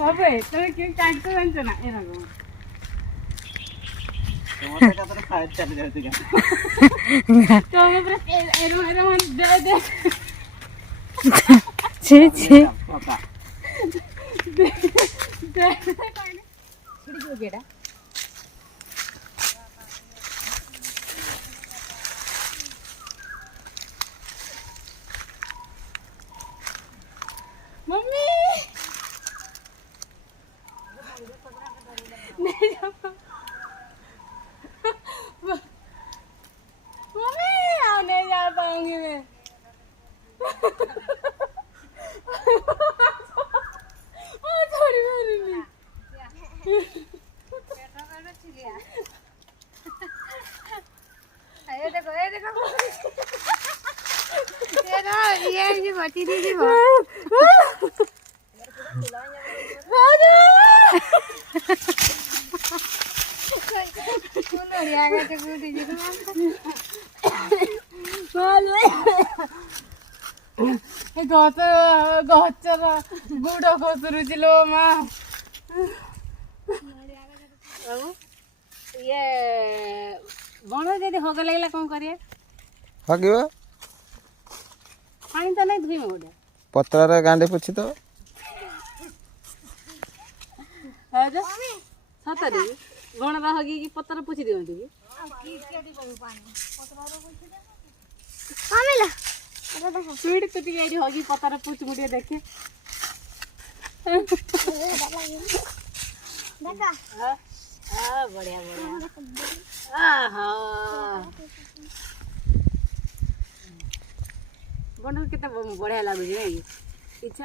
হবে তুমি কি কাটতে জানছো না এরকম তোমার কাছে তো ফায়ার চালু যাচ্ছে কেন তুমি পুরো এরকম এরকম দে দে ছি ছি বাবা দে ছিড়ি দিও কেডা मम्मी नहीं जा मम्मी आओ नहीं जा पाऊंगी मैं थोड़ी मारूंगी ये देखो ये जी बची दी वो गचरा गुड़ खसुरुचिलो माँ ये बण जदि होग लगला कौन करिए हगियो पानी तो नहीं धुई में गोटे पत्र गांडे पुछि तो सतरी बण हगी कि पतर पुछि दियंतु कि स्पीड कुटी एडी हगी पतर पुछ मुटिए देखे देखा हां बढ़िया बढ़िया आहा बण केते बढ़िया लागु जे इच्छा